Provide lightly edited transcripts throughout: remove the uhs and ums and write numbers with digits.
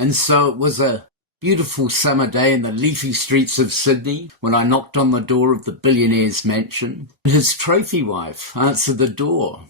And so it was a beautiful summer day in the leafy streets of Sydney when I knocked on the door of the billionaire's mansion. His trophy wife answered the door,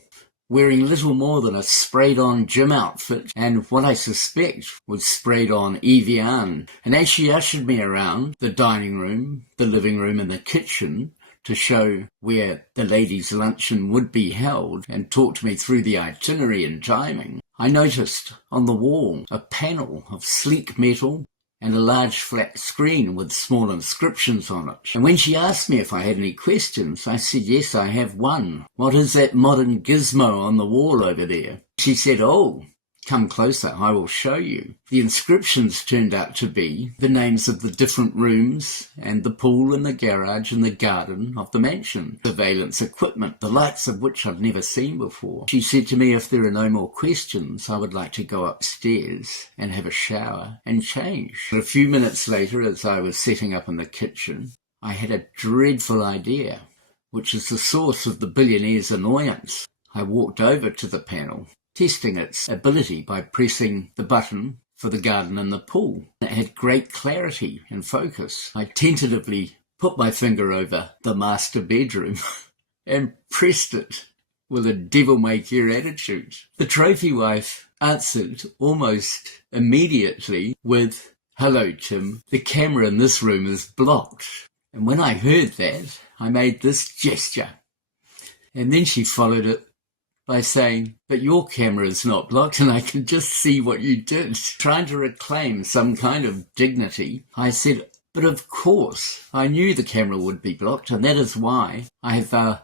wearing little more than a sprayed-on gym outfit and what I suspect was sprayed-on Evian. And as she ushered me around the dining room, the living room and the kitchen to show where the ladies' luncheon would be held and talked me through the itinerary and timing, I noticed on the wall a panel of sleek metal and a large flat screen with small inscriptions on it. And when she asked me if I had any questions, I said, yes, I have one. What is that modern gizmo on the wall over there? She said, oh, come closer, I will show you. The inscriptions turned out to be the names of the different rooms and the pool and the garage and the garden of the mansion. Surveillance equipment, the likes of which I'd never seen before. She said to me if there are no more questions, I would like to go upstairs and have a shower and change. But a few minutes later, as I was setting up in the kitchen, I had a dreadful idea, which is the source of the billionaire's annoyance. I walked over to the panel, testing its ability by pressing the button for the garden and the pool. It had great clarity and focus. I tentatively put my finger over the master bedroom and pressed it with a devil-may-care attitude. The trophy wife answered almost immediately with, hello, Tim, the camera in this room is blocked. And when I heard that, I made this gesture. And then she followed it by saying, but your camera is not blocked and I can just see what you did. Trying to reclaim some kind of dignity, I said, but of course, I knew the camera would be blocked, and that is why I have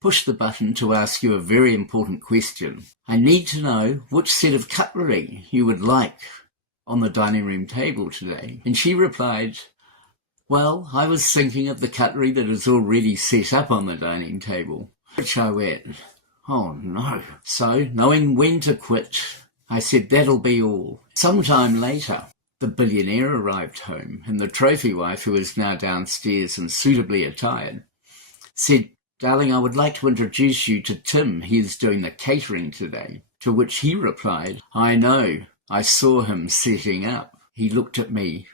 pushed the button to ask you a very important question. I need to know which set of cutlery you would like on the dining room table today. And she replied, well, I was thinking of the cutlery that is already set up on the dining table. Which I went, oh no. So, knowing when to quit, I said that'll be all. Sometime later, the billionaire arrived home, and the trophy wife, who is now downstairs and suitably attired, said, darling, I would like to introduce you to Tim. He is doing the catering today. To which he replied, I know, I saw him setting up. He looked at me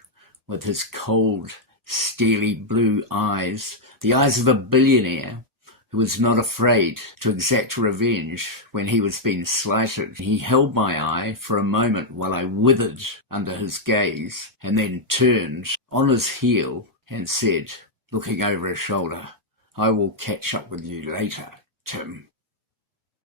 with his cold, steely blue eyes, the eyes of a billionaire, who was not afraid to exact revenge when he was being slighted. He held my eye for a moment while I withered under his gaze, and then turned on his heel and said, looking over his shoulder, I will catch up with you later, Tim.